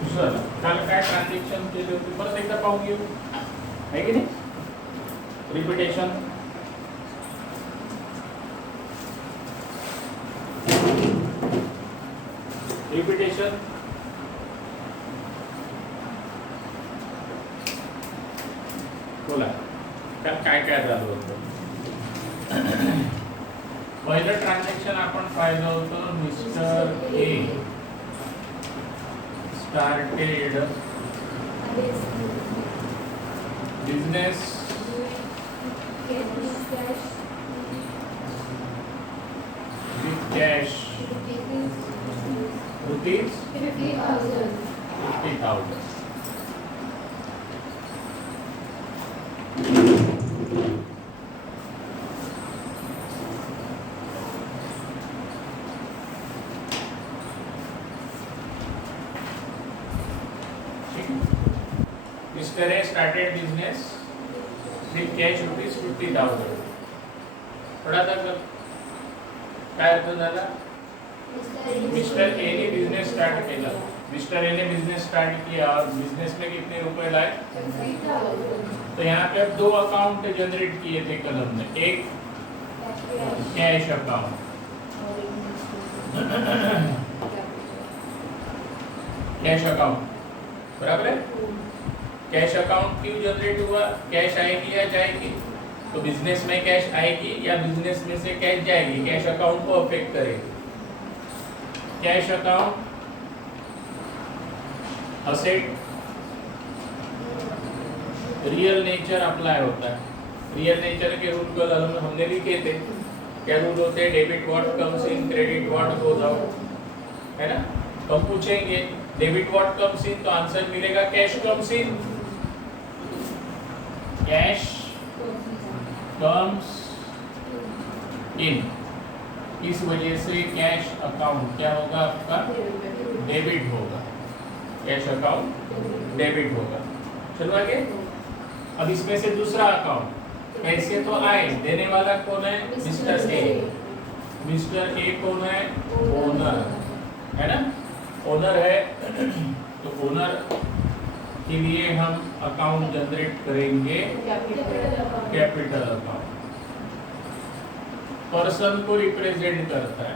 दुसरं काल काय ट्रान्झॅक्शन केले होते परत एकदा पाहून घेऊ, आहे की नाही? रिपिटेशन. रिपिटेशन बोला त्यात काय काय झालं होतं. पहिलं ट्रान्झॅक्शन आपण पाहिलं होतं, mister A started business with cash rupees 50,000. Mr. A started business with cash rupees 50,000. थोड़ा सा काय अर्थ झाला? मिस्टर ए ने बिजनेस स्टार्ट केला. मिस्टर ए ने बिजनेस स्टार्ट किया और बिजनेस में कितने रुपए लाए? तो यहाँ पे अब दो अकाउंट जनरेट किए थे कलम में, एक कैश अकाउंट कैश अकाउंट बराबर है. कैश अकाउंट क्यों जनरेट हुआ? कैश आएगी या जाएगी? तो बिजनेस में कैश आएगी या बिजनेस में से कैश जाएगी? कैश अकाउंट को अफेक्ट करेगी. Cash account asset real nature apply होता है. रियल नेचर के रूल को हमने लिखे थे. क्या रूल होते हैं? Debit what comes in, credit what goes out, है ना? तो हम पूछेंगे डेबिट व्हाट कम्स इन, तो आंसर मिलेगा cash comes in. Cash comes in. इस वजह से कैश अकाउंट क्या होगा आपका? डेबिट होगा. कैश अकाउंट डेबिट होगा. चलो आगे. अब इसमें से दूसरा अकाउंट, पैसे तो आए, देने वाला कौन है? Mister A. मिस्टर ए कौन है? ओनर, है ना? ओनर है. तो ओनर के लिए हम अकाउंट जनरेट करेंगे कैपिटल अकाउंट. पर्सन को रिप्रेजेंट करता है.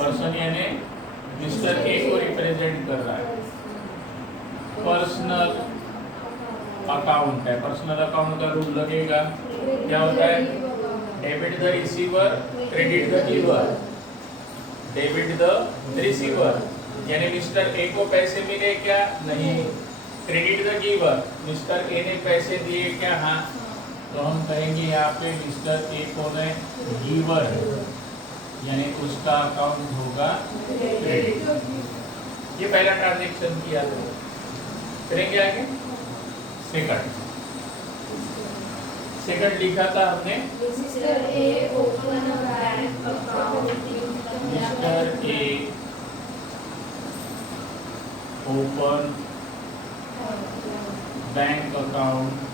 पर्सन यानी मिस्टर ए को रिप्रेजेंट कर रहा है. पर्सनल अकाउंट है. पर्सनल अकाउंट का रूल लगेगा. क्या होता है? Debit the receiver, credit the giver. Debit the receiver यानी मिस्टर ए को पैसे मिले क्या? नहीं. Credit the giver, mister A ने पैसे दिए क्या? हाँ. तो हम कहेंगे यहाँ पे मिस्टर ए कौन है? गिवर, यानी उसका अकाउंट होगा क्रेडिट. ये पहला ट्रांजैक्शन किया था. करेंगे आगे. सेकंड लिखा था हमने mister A open bank account. Mister A open bank account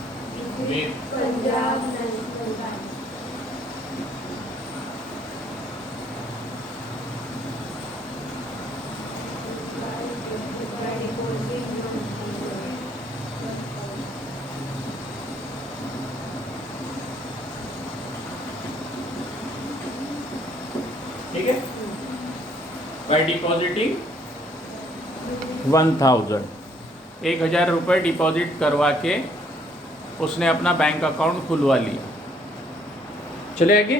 with Punjab National Bank. ठीक है. By depositing 1,000, 1,000 रुपये डिपॉजिट करवा के उसने अपना बैंक अकाउंट खुलवा लिया. चले आगे.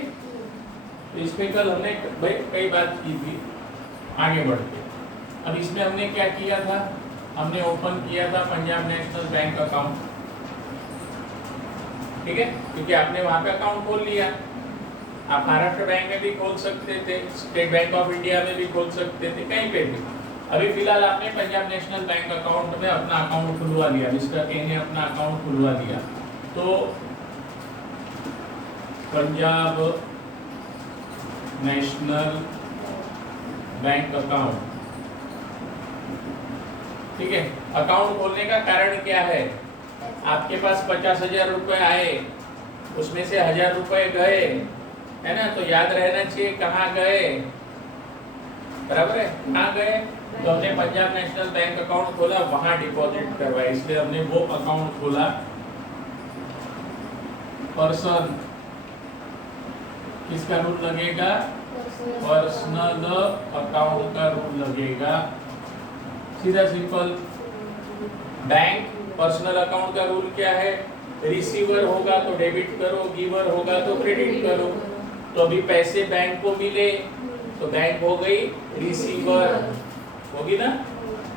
इस पे कल हमने भाई कई बात की थी. आगे बढ़ के अब इसमें हमने क्या किया था? हमने ओपन किया था पंजाब नेशनल बैंक अकाउंट. ठीक है, क्योंकि आपने वहाँ पे अकाउंट खोल लिया. आप महाराष्ट्र बैंक में भी खोल सकते थे, स्टेट बैंक ऑफ इंडिया में भी खोल सकते थे, कहीं पे भी. अभी फिलहाल आपने पंजाब नेशनल बैंक अकाउंट में अपना अकाउंट खुलवा लिया. मिस्टर ए ने अपना अकाउंट खुलवा लिया. तो पंजाब नेशनल बैंक अकाउंट. ठीक है. अकाउंट खोलने का कारण क्या है? आपके पास 50,000 रुपये आए, उसमें से 1,000 रुपये गए, है ना? तो याद रहना चाहिए कहाँ गए. बराबर है। कहाँ गए? तो हमने पंजाब नेशनल बैंक अकाउंट खोला, वहां डिपॉजिट करवाया, इसलिए हमने वो अकाउंट खोला। पर्सन, किसका रूल लगेगा? पर्सनल अकाउंट का रूल लगेगा, सीधा सिंपल। बैंक पर्सनल अकाउंट का रूल क्या है? रिसीवर होगा तो डेबिट करो, गिवर होगा तो क्रेडिट करो। तो अभी पैसे बैंक को मिले तो बैंक हो गई रिसीवर, होगी ना।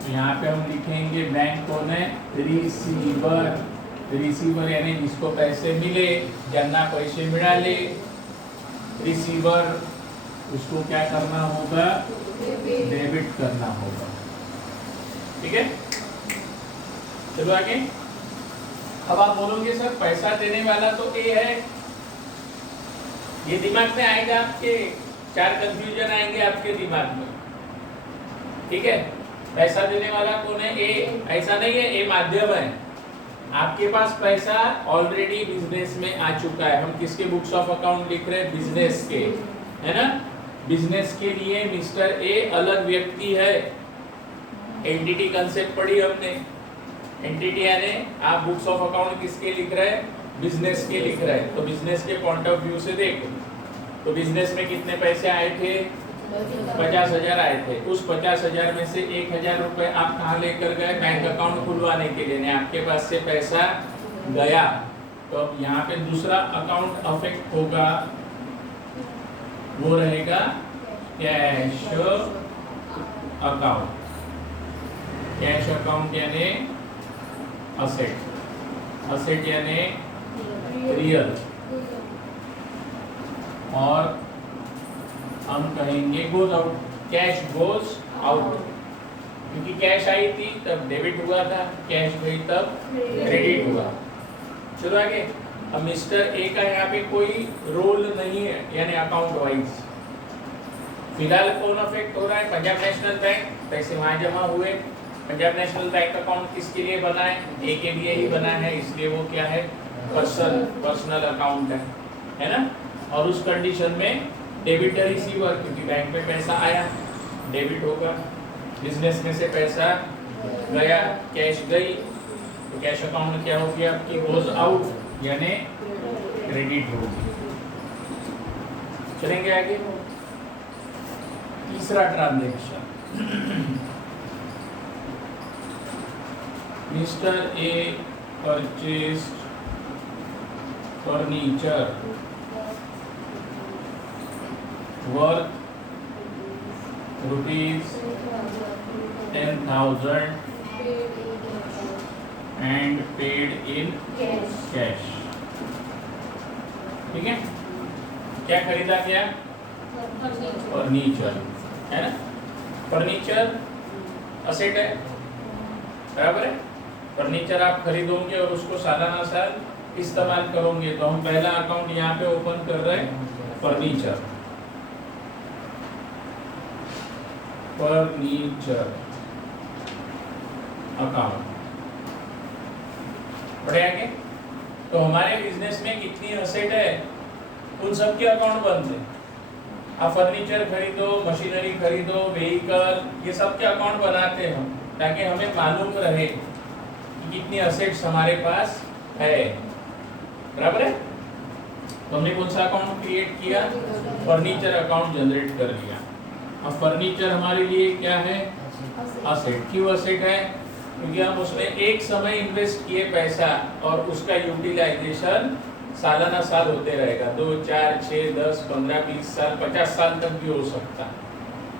यहाँ पे हम लिखेंगे बैंक कौन है? रिसीवर। रिसीवर यानी जिसको पैसे मिले, ज्यांना पैसे मिळाले, रिसीवर, उसको क्या करना होगा? डेबिट करना होगा। ठीक है, चलो आगे। अब आप बोलोगे सर पैसा देने वाला तो ए है, ये दिमाग में आएगा आपके, 4 कंफ्यूजन आएंगे आपके दिमाग में। ठीक है, पैसा देने वाला कौन है? ए। ऐसा नहीं है, ए माध्यम है। आपके पास पैसा ऑलरेडी बिजनेस में आ चुका है। हम किसके बुक्स ऑफ अकाउंट लिख रहे हैं? बिजनेस के, है ना। बिजनेस के लिए मिस्टर ए अलग व्यक्ति है। एंटिटी कंसेप्ट पढ़ी हमने। एंटिटी यानी आप बुक्स ऑफ अकाउंट किसके लिख रहे हैं? बिजनेस के लिख रहे हैं। तो बिजनेस के पॉइंट ऑफ व्यू से देखो तो बिजनेस में कितने पैसे आए थे? 50,000 आए थे। उस 50,000 में से 1,000 रुपए आप कहाँ लेकर गए? बैंक अकाउंट खुलवाने के लिए। आपके पास से पैसा गया, तो अब यहाँ पे दूसरा अकाउंट अफेक्ट होगा, वो रहेगा कैश अकाउंट। कैश अकाउंट यानी असेट, असेट यानी रियल, और हम कहेंगे goes out. Cash goes out, क्योंकि कैश आई थी तब डेबिट हुआ था, कैश गई तब क्रेडिट हुआ। चलो आगे। अब मिस्टर ए का यहाँ पे कोई रोल नहीं है, यानी अकाउंट वाइज। फिलहाल कौन अफेक्ट हो रहा है? पंजाब नेशनल बैंक, पैसे वहां जमा हुए। पंजाब नेशनल बैंक अकाउंट किसके लिए बना है? ए के लिए ही बना है, इसलिए वो क्या है? पर्सनल अकाउंट है ना। और उस कंडीशन में डेबिट रिसीवर, क्योंकि बैंक में पैसा आया, डेबिट होगा। बिजनेस में से पैसा गया, कैश गई, तो कैश अकाउंट में क्या हो गया? आपकी गोज आउट यानी क्रेडिट होगी। चलेंगे आगे। तीसरा transaction, mister A purchased furniture worth ₹10,000 and paid in cash। ठीक है, क्या खरीदा गया? फर्नीचर, है ना। फर्नीचर असेट है, बराबर है। फर्नीचर आप खरीदोगे और उसको सालाना साल इस्तेमाल करोगे। तो हम पहला अकाउंट यहाँ पे ओपन कर रहे हैं, फर्नीचर। फर्नीचर अकाउंट बढ़े आगे। तो हमारे बिजनेस में कितनी असेट है, उन सब के अकाउंट बनते हैं। आप फर्नीचर खरीदो, मशीनरी खरीदो, व्हीकल, ये सब के अकाउंट बनाते हैं हम, ताकि हमें मालूम रहे कि कितनी असेट्स हमारे पास है, बराबर है। तो हमने कौन सा अकाउंट क्रिएट किया? फर्नीचर अकाउंट जनरेट कर लिया। अब फर्नीचर हमारे लिए क्या है? असेट। क्यों असेट है? क्योंकि हम उसमें एक समय इन्वेस्ट किए पैसा, और उसका यूटिलाइजेशन सालाना साल होते रहेगा। 2, 4, 6, 10, 15, 20 साल, 50 साल तक भी हो सकता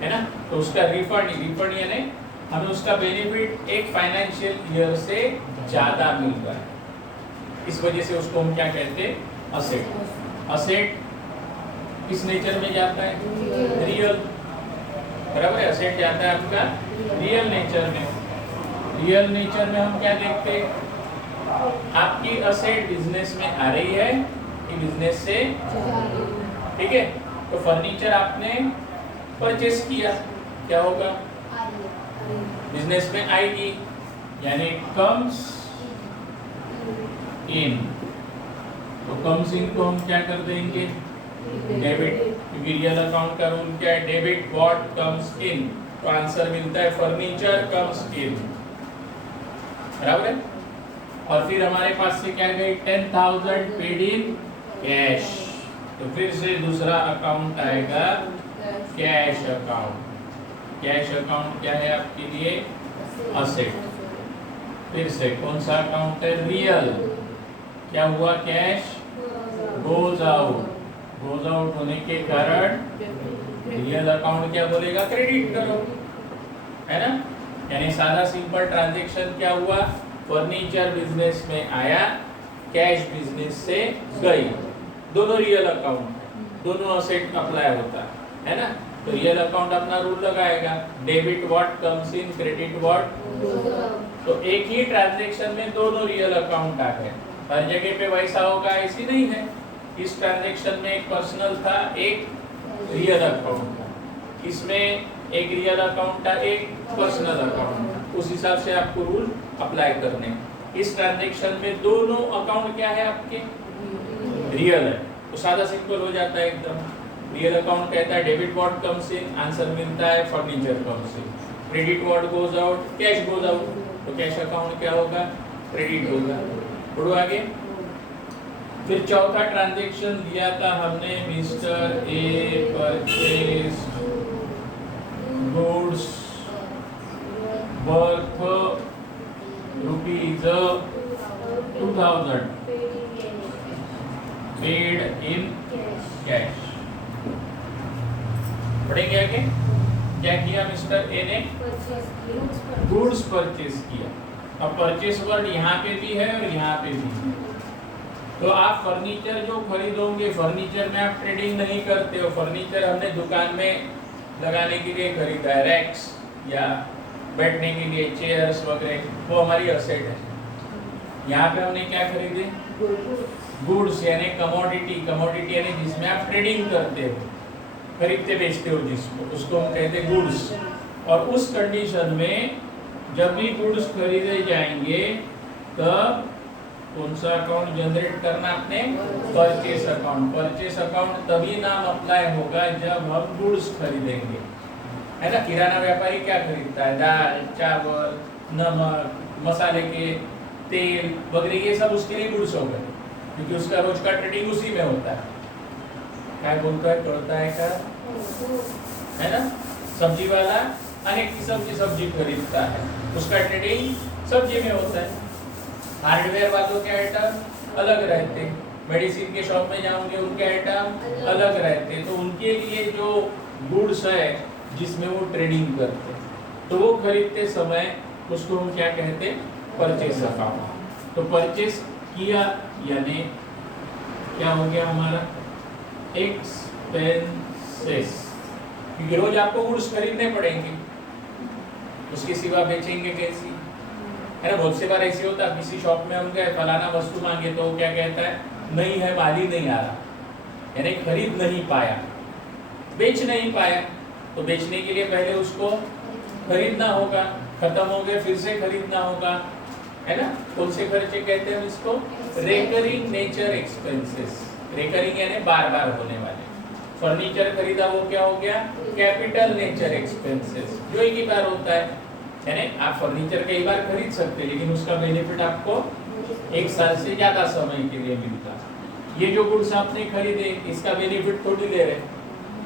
है ना। तो उसका रिफंड यानी हमें उसका बेनिफिट एक फाइनेंशियल ईयर से ज़्यादा मिल रहा है। इस वजह से उसको हम क्या कहते हैं? असेट। असेट किस नेचर में जाता है? रियल, बराबर है। असेट जाता है आपका रियल नेचर में। रियल नेचर में हम क्या देखते हैं? आपकी असेट बिजनेस में आ रही है कि बिजनेस से, ठीक है। तो फर्नीचर आपने परचेस किया, क्या होगा? बिजनेस में आएगी, यानी कम्स इन। तो कम्स इन को हम क्या कर देंगे? डेबिट। क्योंकि रियल अकाउंट का रूल क्या है, डेबिट व्हाट कम्स इन, तो आंसर मिलता है फर्नीचर कम्स इन, बराबर है। और फिर हमारे पास से क्या गई, 10,000 पेड इन कैश, तो फिर से दूसरा अकाउंट आएगा कैश अकाउंट। कैश अकाउंट क्या है आपके लिए, असेट। फिर से कौन सा अकाउंट है, रियल, क्या हुआ, cash goes out, goes out होने के कारण रियल अकाउंट क्या बोलेगा, क्रेडिट करो, है ना। यानी सादा सिंपल ट्रांजैक्शन क्या हुआ, फर्नीचर बिजनेस में आया, कैश बिजनेस से गई, दोनों रियल अकाउंट, दोनों असेट अप्लाई होता है ना। तो रियल अकाउंट अपना रूल लगाएगा, debit what comes in, credit what, तो एक ही ट्रांजैक्शन में दोनों रियल अकाउंट आ गए। हर जगह पे वैसा होगा ऐसी नहीं है, इस ट्रांजैक्शन में एक पर्सनल था, एक रियल अकाउंट था, इसमें एक रियल अकाउंट था, एक पर्सनल अकाउंट था, उस हिसाब से आपको रूल अप्लाई करने। इस ट्रांजैक्शन में दोनों अकाउंट क्या है आपके, रियल है, तो सादा सिंपल हो जाता है एकदम। रियल अकाउंट कहता है debit what comes in, answer मिलता है furniture comes in. Credit what goes out, cash goes out, तो कैश अकाउंट क्या होगा, क्रेडिट होगा। बढ़ो आगे। फिर चौथा ट्रांजैक्शन दिया था हमने, mister A purchase goods worth ₹2000 paid in cash. पढ़ेंगे आगे, क्या किया मिस्टर ए ने, गुड्स परचेज किया। अब परचेज वर्ड यहाँ पे भी है और यहाँ पे भी है। तो आप फर्नीचर जो खरीदोगे, फर्नीचर में आप ट्रेडिंग नहीं करते हो, फर्नीचर हमने दुकान में लगाने के लिए खरीदा है, रैक्स या बैठने के लिए चेयर्स वगैरह, वो हमारी असेट है। यहाँ पे हमने क्या खरीदे, गुड्स यानी कमोडिटी, कमोडिटी यानी जिसमें आप ट्रेडिंग करते हो, खरीदते बेचते हो जिसको, उसको हम कहते हैं गुड्स। और उस कंडीशन में जब भी गुड्स खरीदे जाएंगे तब कौन सा अकाउंट जनरेट करना आपने, परचेस अकाउंट। परचेस अकाउंट तभी नाम अप्लाई होगा जब हम गुड्स खरीदेंगे, है ना। किराना व्यापारी क्या खरीदता है, दाल चावल नमक मसाले के तेल वगैरह, ये सब उसके लिए गुड्स हो गए, क्योंकि उसका रोज का ट्रेडिंग उसी में होता है। क्या बोलता है, पड़ता है का, है ना। सब्जी वाला अनेक किस्म की सब्जी खरीदता है, उसका ट्रेडिंग सब्जी में होता है। हार्डवेयर वालों के आइटम अलग रहते, मेडिसिन के शॉप में जाओगे उनके आइटम अलग रहते, तो उनके लिए जो गुड्स है जिसमें वो ट्रेडिंग करते, तो वो खरीदते समय उसको हम क्या कहते, परचेस अकाउंट। तो परचेस किया यानी क्या हो गया हमारा, एक्सपेंसेस, क्योंकि रोज आपको गुड्स खरीदने पड़ेंगे, उसके सिवा बेचेंगे कैसी, है ना। बहुत से बार ऐसे होता है, किसी शॉप में हम गए, फलाना वस्तु मांगे तो वो क्या कहता है, नहीं है, माल ही नहीं आ रहा, यानी खरीद नहीं पाया, बेच नहीं पाया। तो बेचने के लिए पहले उसको खरीदना होगा, खत्म हो गया फिर से खरीदना होगा, है ना। कौन से खर्चे कहते हैं इसको, रेकरिंग नेचर एक्सपेंसेस। रेकरिंग यानी बार बार होने वाले। फर्नीचर खरीदा वो क्या हो गया, कैपिटल नेचर एक्सपेंसेस, जो एक ही बार होता है, यानी आप फर्नीचर कई बार खरीद सकते हैं, लेकिन उसका बेनिफिट आपको 1 साल से ज्यादा समय के लिए मिलता है। ये जो गुड्स आपने खरीदे इसका बेनिफिट थोड़ी ले रहे,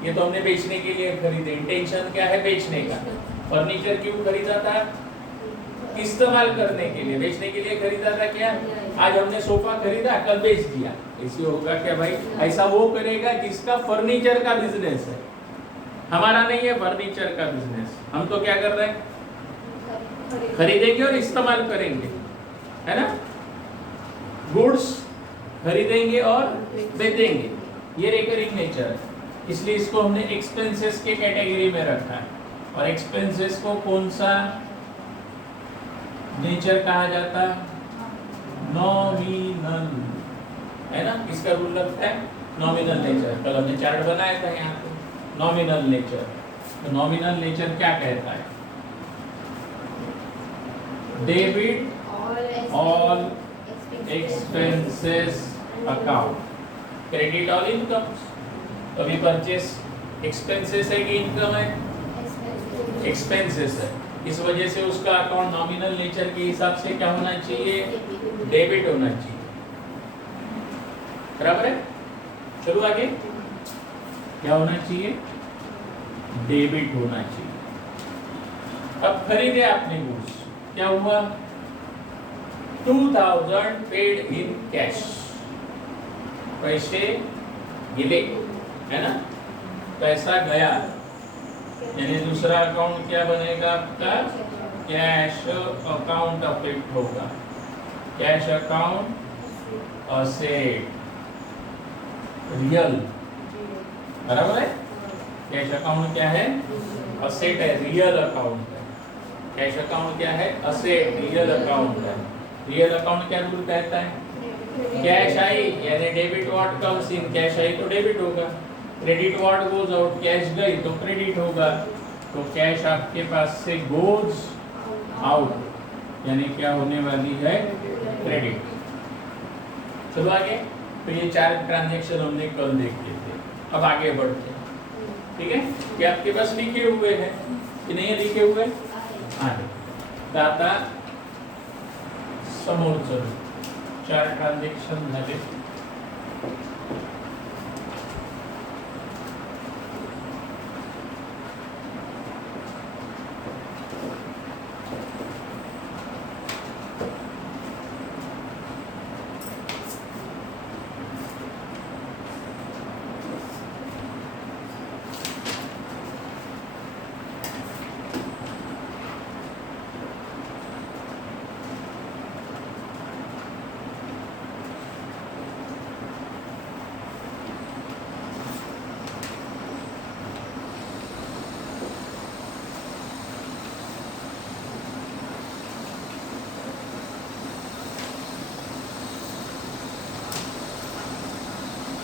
ये तो हमने बेचने के लिए खरीदे, इंटेंशन क्या है, बेचने का। फर्नीचर क्यों खरीदा था, इस्तेमाल करने के लिए, बेचने के लिए खरीदा था। क्या आज हमने सोफा खरीदा, कल बेच दिया, ऐसे होगा क्या भाई। ऐसा वो करेगा जिसका फर्नीचर का बिजनेस है, हमारा नहीं है फर्नीचर का बिजनेस। हम तो क्या कर रहे हैं, खरीदेंगे और इस्तेमाल करेंगे, है ना। गुड्स खरीदेंगे और बेचेंगे, ये रेकरिंग नेचर है, इसलिए इसको हमने एक्सपेंसेस के कैटेगरी में रखा है। और एक्सपेंसेस को कौन सा नेचर कहा जाता है, नॉमिनल, है ना। इसका रूल लगता है नॉमिनल नेचर, कल हमने चार्ट बनाया था यहाँ पे, नॉमिनल नेचर। तो नॉमिनल नेचर क्या कहता है, debit all expenses account, credit all incomes. तो अभी परचेस एक्सपेंसेस है कि इनकम है? एक्सपेंसेस है। इस वजह से उसका अकाउंट नॉमिनल नेचर के हिसाब से क्या होना चाहिए? डेबिट होना चाहिए। बराबर है? चलो आगे, क्या होना चाहिए? डेबिट होना चाहिए। अब खरीदे आपने गुड्स, क्या हुआ? 2000 पेड इन कैश, पैसे गिले, है ना? पैसा गया, यानी दूसरा अकाउंट क्या बनेगा आपका? कैश अकाउंट अफेक्ट होगा। कैश अकाउंट असेट रियल, बराबर है? कैश अकाउंट क्या है? असेट है, रियल अकाउंट है। कैश अकाउंट क्या है? असेट, रियल अकाउंट है। रियल अकाउंट क्या रूल कहता है? कैश आई यानी debit what comes in, cash आई तो डेबिट होगा, credit what goes out, cash गई तो क्रेडिट होगा। तो कैश आपके पास से गोज आउट यानी क्या होने वाली है? क्रेडिट। चलो आगे, तो ये 4 ट्रांजैक्शन हमने कल देखे थे। अब आगे बढ़ते हैं, ठीक है? ये आपके पास लिखे हुए हैं कि नहीं है? लिखे हुए आगे दाता समोर चलो, 4 ट्रांजैक्शन झाले।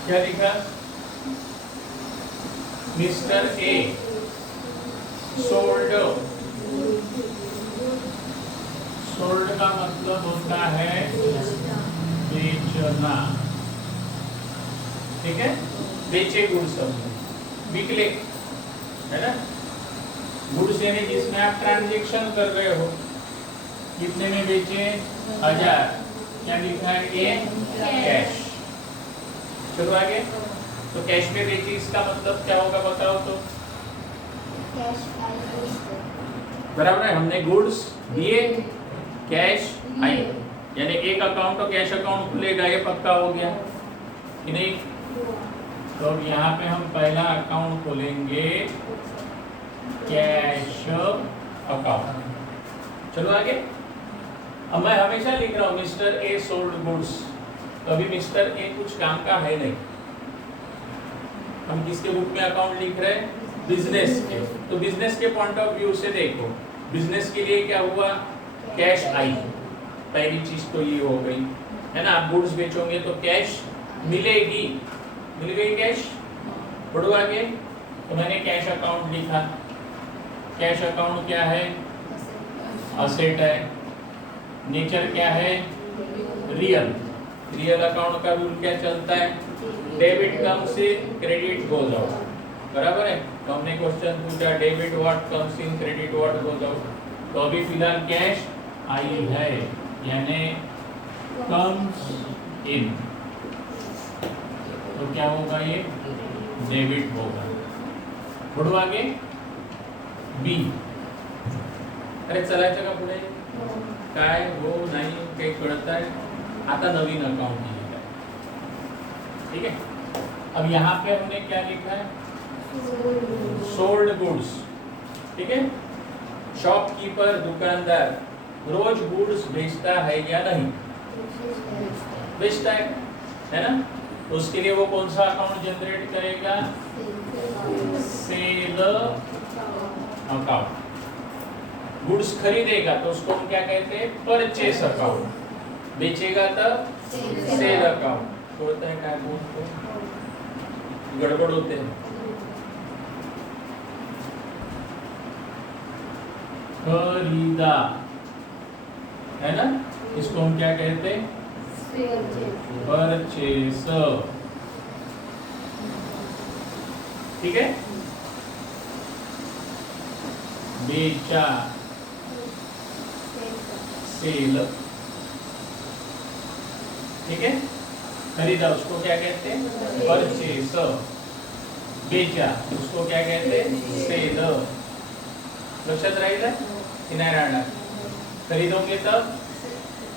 क्या लिखा? मिस्टर ए सोल्ड, सोल्ड का मतलब होता है बेचना, ठीक है? बेचे गुड्स, बिकले, है ना? गुड्स यानी जिसमें आप ट्रांजैक्शन कर रहे हो। कितने में बेचे? 1000। क्या लिखा है? ए कैश। चलो आगे, तो कैश में बेची, इसका मतलब क्या होगा बताओ तो? कैश आई, बराबर है, हमने गुड्स दिए, कैश आई, यानी एक अकाउंट तो कैश अकाउंट खुलेगा, ये पक्का हो गया कि नहीं? तो अब यहाँ पे हम पहला अकाउंट खोलेंगे, कैश अकाउंट। चलो आगे, अब मैं हमेशा लिख रहा हूँ मिस्टर ए सोल्ड गुड्स, तो अभी मिस्टर ए कुछ काम का है नहीं। हम किसके बुक में अकाउंट लिख रहे हैं? बिजनेस के। तो बिजनेस के पॉइंट ऑफ व्यू से देखो, बिजनेस के लिए क्या हुआ? कैश आई, पहली चीज तो ये हो गई, है ना? आप गुड्स बेचोगे तो कैश मिलेगी, मिल गई कैश। बढ़ो आगे, तो मैंने कैश अकाउंट लिखा। कैश अकाउंट क्या है? असेट है। नेचर क्या है? रियल। रियल अकाउंट का रूल क्या चलता है? Debit comes in, credit goes out, बराबर है? तो हमने क्वेश्चन पूछा debit what comes in, credit what goes out. तो अभी फिलहाल कैश आई है, यानी कम्स इन, तो क्या होगा? ये डेबिट होगा। बढ़ो आगे, बी। अरे चलायचं का पुढे? काय हो नाही काही कळत आहे? आता नवीन अकाउंट लिखा है, ठीक है? अब यहाँ पे हमने क्या लिखा है? सोल्ड गुड्स, ठीक है? शॉपकीपर, दुकानदार रोज गुड्स बेचता है या नहीं? बेचता है ना? तो उसके लिए वो कौन सा अकाउंट जनरेट करेगा? Sale account. गुड्स खरीदेगा तो उसको हम क्या कहते हैं? Purchase account. बेचेगा तब सेल अकाउंट। होता है क्या बोलते हैं? गड़बड़ होते हैं। खरीदा, है ना? इसको हम क्या कहते हैं? परचेस। ठीक है, बेचा सेल, ठीक है, खरीदा उसको क्या कहते हैं परचेस, बेचा उसको क्या कहते हैं सेल. लक्षात राहिलं की नाही राहणार? खरीदोगे तब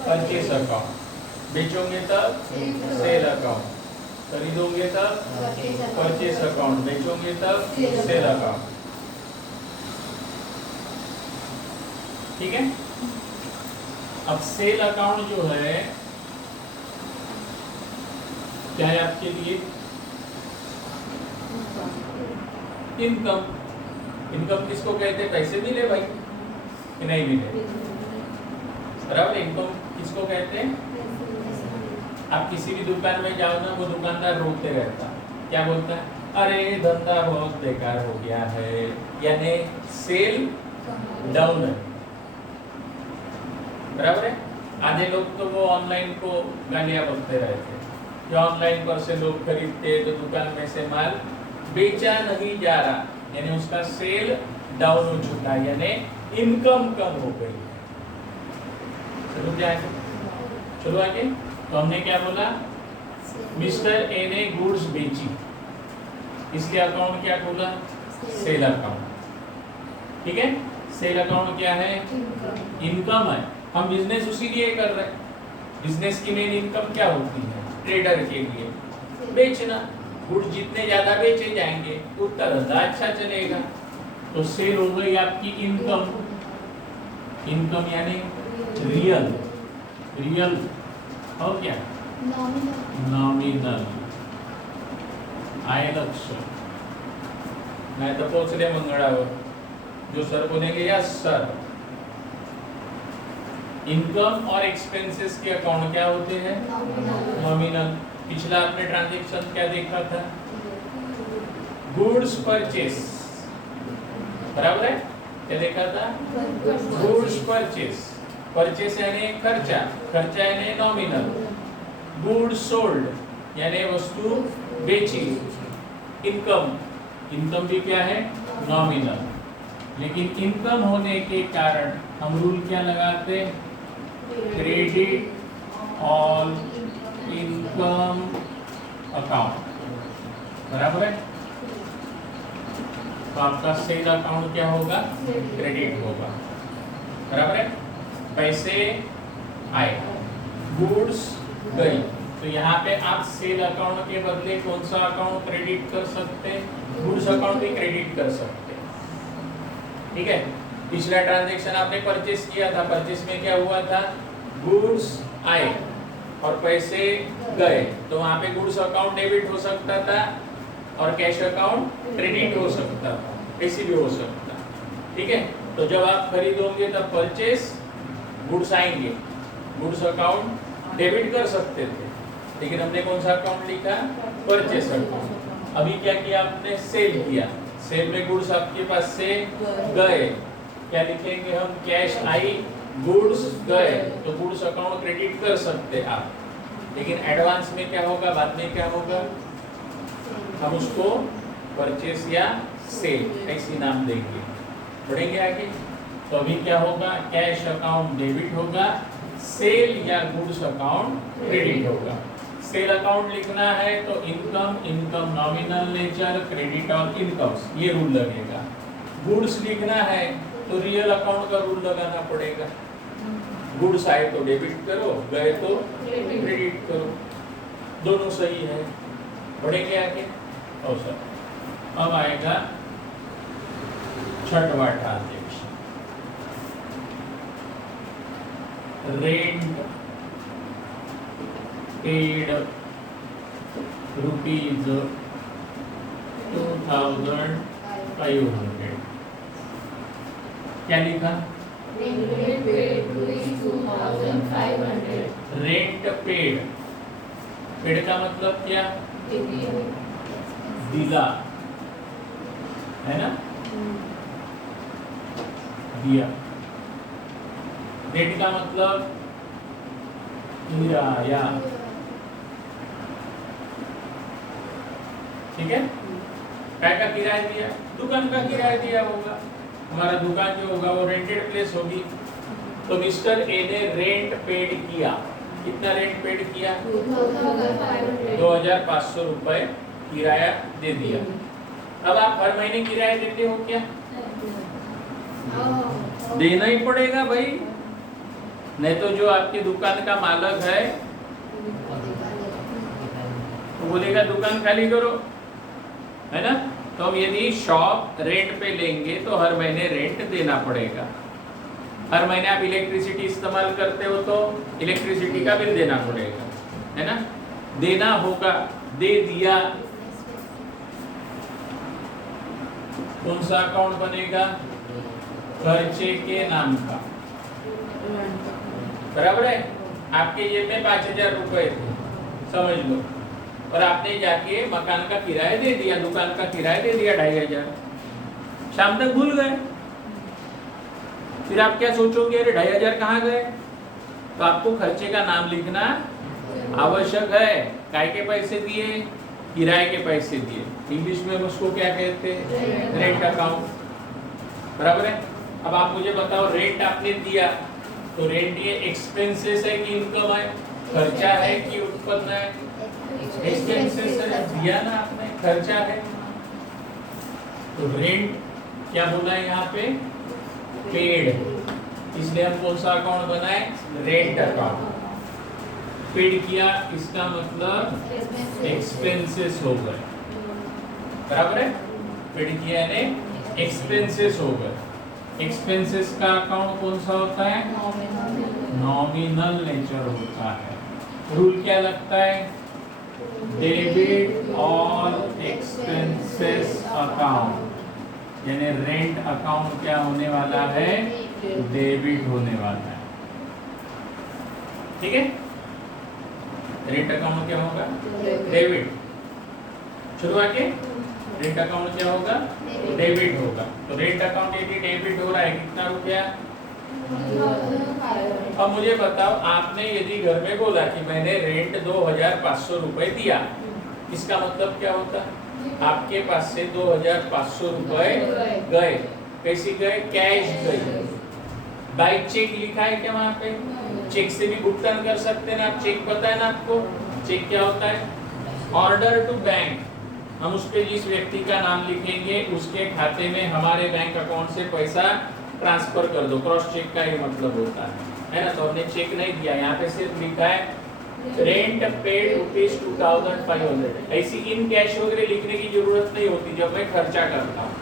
परचेस अकाउंट, बेचोगे तब सेल अकाउंट, खरीदोगे तब परचेस अकाउंट, बेचोगे तब सेल अकाउंट. ठीक है, अब सेल अकाउंट जो है क्या है आपके लिए? इनकम. इनकम किसको कहते हैं? पैसे मिले भाई कि नहीं मिले, बराबर. इनकम किसको कहते हैं? आप किसी भी दुकान में जाओ ना, वो दुकानदार रोते रहता, क्या बोलता है? अरे धंधा बहुत बेकार हो गया है, यानी सेल डाउन है, बराबर है. आधे लोग तो वो ऑनलाइन को गालियां बोलते रहते, जो ऑनलाइन पर से लोग खरीदते हैं तो दुकान में से माल बेचा नहीं जा रहा, यानी उसका सेल डाउन हो चुका है, यानी इनकम कम हो गई. चलो आगे. तो हमने क्या बोला? मिस्टर ए ने गुड्स बेची, इसलिए अकाउंट क्या खोला? Sale account. ठीक है, सेल अकाउंट क्या है? इनकम है. हम बिजनेस उसी लिए कर रहे हैं. बिजनेस की मेन इनकम क्या होती है? ट्रेडर के लिए बेचना. गुड्स जितने ज्यादा बेचे जाएंगे उतना धंधा अच्छा चलेगा. तो सेल हो गई आपकी इनकम. इनकम यानी रियल, रियल और क्या? नॉमिनल. आए लक्ष नाही तर पोहोचले मंगळावर. जो सर बोलेंगे यस सर. इनकम और एक्सपेंसेस के अकाउंट क्या होते हैं? नॉमिनल. पिछला आपने ट्रांजैक्शन क्या देखा था? गुड्स परचेस, बराबर है. क्या देखा था? Goods purchase. परचेस यानी खर्चा, खर्चा यानी नॉमिनल. गुड्स सोल्ड यानी वस्तु बेची. इनकम, इनकम भी क्या है? नॉमिनल. लेकिन इनकम होने के कारण हम रूल क्या लगाते? क्रेडिट ऑल इनकम अकाउंट, बराबर है. तो आपका सेल अकाउंट क्या होगा? क्रेडिट होगा, बराबर है. पैसे आए, गुड्स गई, तो यहाँ पे आप सेल अकाउंट के बदले कौन सा अकाउंट क्रेडिट कर सकते हैं? गुड्स अकाउंट भी क्रेडिट कर सकते हैं. ठीक है. पिछला ट्रांजैक्शन आपने परचेस किया था, परचेस में क्या हुआ था? गुड्स आए और पैसे गए, तो वहां पे गुड्स अकाउंट डेबिट हो सकता था और कैश अकाउंट क्रेडिट हो सकता था, ऐसी भी हो सकता. ठीक है. तो जब आप खरीदोगे तब परचेस, गुड्स आएंगे, गुड्स अकाउंट डेबिट कर सकते थे, लेकिन हमने कौन सा अकाउंट लिखा? Purchase account. अभी क्या किया आपने? सेल किया. सेल में गुड्स आपके पास से गए, क्या लिखेंगे हम? कैश आई, गुड्स गए, तो गुड्स अकाउंट क्रेडिट कर सकते आप. लेकिन एडवांस में क्या होगा? बाद में क्या होगा? हम उसको परचेस या सेल ऐसी नाम देंगे. बढ़ेंगे आगे. तो अभी क्या होगा? कैश अकाउंट डेबिट होगा, सेल या गुड्स अकाउंट क्रेडिट होगा. सेल अकाउंट लिखना है तो income, income nominal nature, credit on incomes, ये रूल लगेगा. गुड्स लिखना है तो रियल अकाउंट का रूल लगाना पड़ेगा. गुड्स आए तो डेबिट करो, गए तो क्रेडिट करो, दोनों सही है. बढ़ेंगे आगे. और सर अब आएगा छठवां ट्रांजैक्शन, रेंट पेड रुपीज 2500. क्या लिखा? Rent paid. पेड का मतलब क्या? दिला, है ना? दिया. रेंट का मतलब किराया. ठीक है. काय का किराया दिया? दुकान का किराया दिया होगा। हमारा दुकान जो होगा वो रेंटेड प्लेस होगी। तो मिस्टर ए ने रेंट पेड किया। कितना रेंट पेड किया? 2500 रुपए किराया दे दिया। अब आप हर महीने किराया देते हो क्या? देना ही पड़ेगा भाई, नहीं तो जो आपकी दुकान का मालिक है तो बोलेगा दुकान खाली करो, है ना। तो हम यदि शॉप रेंट पे लेंगे तो हर महीने रेंट देना पड़ेगा। हर महीने आप इलेक्ट्रिसिटी इस्तेमाल करते हो तो इलेक्ट्रिसिटी का बिल देना पड़ेगा, है ना। देना होगा, दे दिया। कौन सा अकाउंट बनेगा? खर्चे के नाम का, बराबर है। आपके जेब में 5000 रुपए थे, समझ लो, और आपने जाके मकान का किराया दे दिया, दुकान का किराया दे दिया 2500। शाम तक भूल गए, फिर आप क्या सोचोगे, अरे 2500 कहाँ गए? तो आपको खर्चे का नाम लिखना आवश्यक है। काय के पैसे दिए? किराए के पैसे दिए। इंग्लिश में उसको क्या कहते हैं? रेंट अकाउंट, बराबर है। अब आप मुझे बताओ, रेंट आपने दिया तो रेंट ये एक्सपेंसेस है कि इनकम है? खर्चा है कि उत्पन्न है? एक्सपेंसेस है, दिया ना आपने, खर्चा है। तो रेंट क्या बोला है यहाँ पे? पेड। इसलिए हम कौन सा अकाउंट बनाए? Rent account. पेड किया, इसका मतलब एक्सपेंसेस हो गए, बराबर है। पेड किया यानी एक्सपेंसेस हो गए। एक्सपेंसेस का अकाउंट कौन सा होता है? नॉमिनल नेचर होता है। रूल क्या लगता है? डेबिट ऑल एक्सपेंसेस अकाउंट, यानी रेंट अकाउंट क्या होने वाला है? डेबिट होने वाला है, ठीक है। रेंट अकाउंट क्या होगा? डेबिट। शुरू आके रेंट अकाउंट क्या होगा? डेबिट होगा। तो रेंट अकाउंट यदि डेबिट हो रहा है, कितना रुपया? अब मुझे बताओ, आपने यदि घर में बोला कि मैंने रेंट 2500 रुपए दिया, इसका मतलब क्या होता? आपके पास से 2500 रुपए गए। कैसे गए? कैश गए। बाय चेक लिखा है क्या वहां पे? चेक से भी भुगतान कर सकते हैं आप। चेक पता है ना आपको? चेक क्या होता है? Order to bank. हम उस पे जिस व्यक्ति का नाम लिखेंगे उसके खाते में हमारे बैंक अकाउंट से पैसा ट्रांसफर कर दो, क्रॉस चेक का ये मतलब होता है ना। तो हमने चेक नहीं दिया, यहाँ पे सिर्फ लिखा है रेंट पेड ₹2500। ऐसी इन कैश वगैरह लिखने की जरूरत नहीं होती जब मैं खर्चा करता हूँ,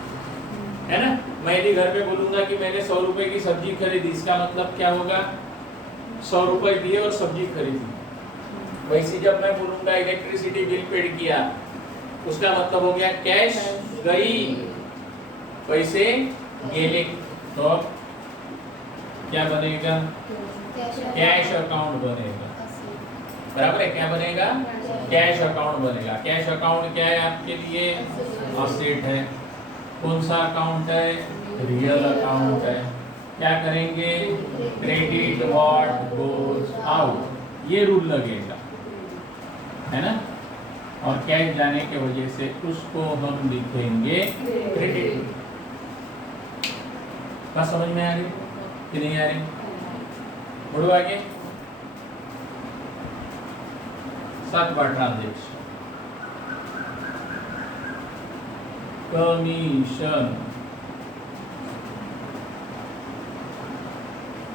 है ना। मैं यदि घर पे बोलूंगा कि मैंने 100 रुपए की सब्जी खरीदी, इसका मतलब क्या होगा? 100 रुपए दिए और सब्जी खरीदी। वैसे जब मैं बोलूंगा इलेक्ट्रिसिटी बिल पेड किया, उसका मतलब हो गया कैश गई, पैसे गेले। तो क्या बनेगा? कैश अकाउंट बनेगा, बराबर है। क्या बनेगा? कैश अकाउंट बनेगा। कैश अकाउंट क्या है आपके लिए? असेट है। कौन सा अकाउंट है? रियल अकाउंट है। क्या करेंगे? क्रेडिट व्हाट गोज आउट, ये रूल लगेगा, है ना। और कैश जाने के वजह से उसको हम लिखेंगे क्रेडिट। बात समझ में आ रही कि नहीं आ रही? बढ़ो आगे। 7वां ट्रांजेक्शन, कमीशन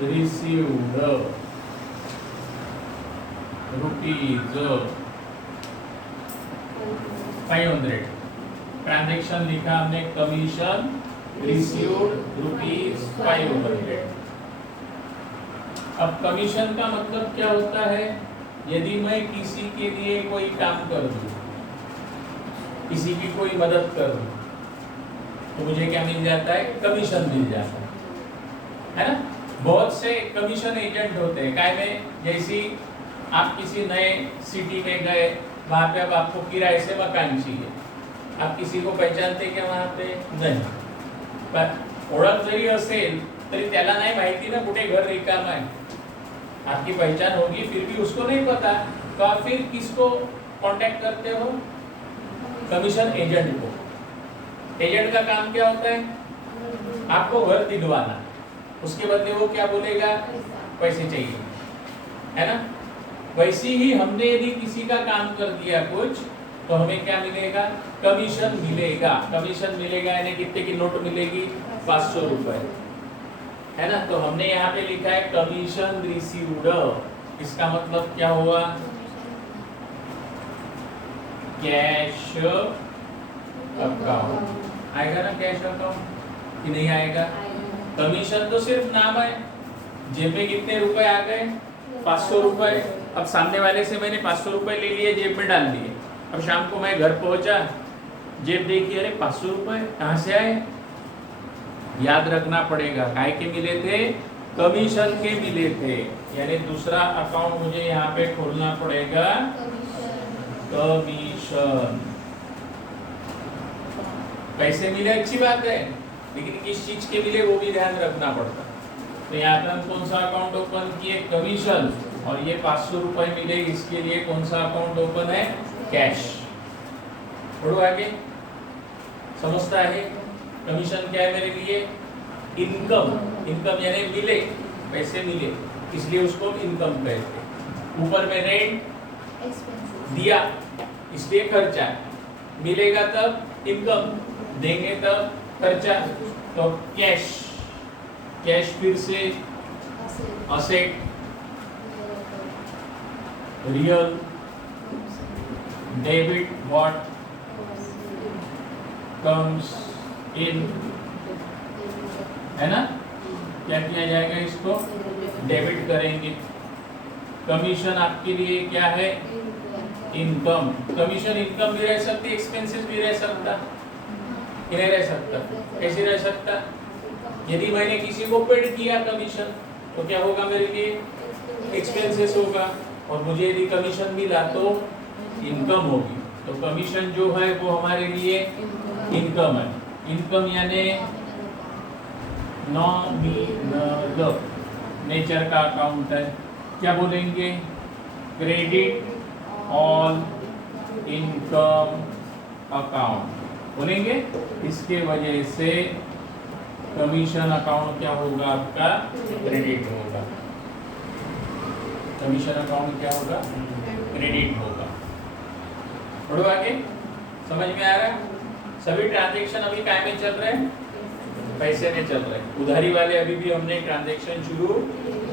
रिसीव्ड ₹500। ट्रांजेक्शन लिखा हमने कमीशन रिसीव्ड ₹500। अब कमीशन का मतलब क्या होता है? यदि मैं किसी के लिए कोई काम कर दूं, किसी की कोई मदद कर दूं, तो मुझे क्या मिल जाता है? कमीशन मिल जाता है ना। बहुत से कमीशन एजेंट होते हैं। काय में? जैसी आप किसी नए सिटी में गए, वहां पे अब आपको किराए से मकान चाहिए, आप किसी को पहचानते क्या वहां पे? नहीं। पण ओळख जरी असेल तरी त्याला नाही माहिती ना कुठे घर रिकामा है। आपकी पहचान होगी फिर भी उसको नहीं पता, तो आप फिर किसको कांटेक्ट करते हो? कमीशन एजेंट को। एजेंट का काम क्या होता है? आपको घर दिलवाना, उसके बदले वो क्या बोलेगा? पैसे चाहिए, है ना? वैसे ही हमने यदि किसी का काम कर दिया कुछ, तो हमें क्या मिलेगा? कमीशन मिलेगा। कमीशन मिलेगा यानी कितने की नोट मिलेगी? 500 रुपए, है ना? तो हमने यहाँ पे लिखा है कमीशन रिसीव्ड। इसका मतलब क्या हुआ? कैश अकाउंट आएगा ना? कैश अकाउंट कि नहीं आएगा? कमीशन तो सिर्फ नाम है, जेब में कितने रुपए आ गए? 500 रुपए। अब सामने वाले से मैंने 500 रुपए ले लिए, जेब में डाल दिए। अब शाम को मैं घर पहुंचा, जेब देखी, अरे 500 रुपए कहाँ से आए? याद रखना पड़ेगा, काय के मिले थे? कमीशन के मिले थे। यानी दूसरा अकाउंट मुझे यहाँ पे खोलना पड़ेगा, कमीशन। पैसे मिले अच्छी बात है, लेकिन किस चीज के मिले वो भी ध्यान रखना पड़ता। तो यहाँ पे हम कौन सा अकाउंट ओपन किए? कमीशन। और ये 500 रुपए मिले, इसके लिए कौन सा अकाउंट ओपन है? कैश। बढ़ो आगे, समझता है? कमीशन क्या है मेरे लिए? इनकम। इनकम यानी मिले, पैसे मिले, इसलिए उसको इनकम कहते हैं। ऊपर में रेंट दिया, इसलिए खर्चा। मिलेगा तब इनकम, देंगे तब खर्चा। तो कैश, कैश फिर से asset, real, debit what comes इन, है ना? क्या किया जाएगा? इसको डेबिट करेंगे। कमीशन आपके लिए क्या है? इनकम। कमीशन इनकम भी रह सकती, एक्सपेंसेस भी रह सकता, कि नहीं रह सकता? कैसे रह सकता? यदि मैंने किसी को पेड किया कमीशन, तो क्या होगा मेरे लिए? एक्सपेंसेस होगा। और मुझे यदि कमीशन मिला तो इनकम होगी। तो कमीशन जो है वो हमारे लिए इनकम है। इनकम यानी नॉमिनल नेचर का अकाउंट है। क्या बोलेंगे? क्रेडिट ऑल इनकम अकाउंट बोलेंगे। इसके वजह से कमीशन अकाउंट क्या होगा? आपका क्रेडिट होगा। कमीशन अकाउंट क्या होगा? क्रेडिट होगा। बढ़ो आगे, समझ में आ रहा है? सभी ट्रांजैक्शन अभी काय में चल रहे हैं? पैसे में चल रहे हैं। उधारी वाले अभी भी हमने ट्रांजैक्शन शुरू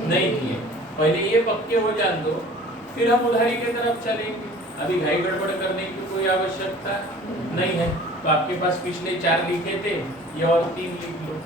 नहीं किए। पहले ये पक्के हो जान दो, फिर हम उधारी की तरफ चलेंगे। अभी घाई गड़बड़ करने की कोई आवश्यकता नहीं है। तो आपके पास पिछले 4 लिखे थे, ये और 3 लिख लो।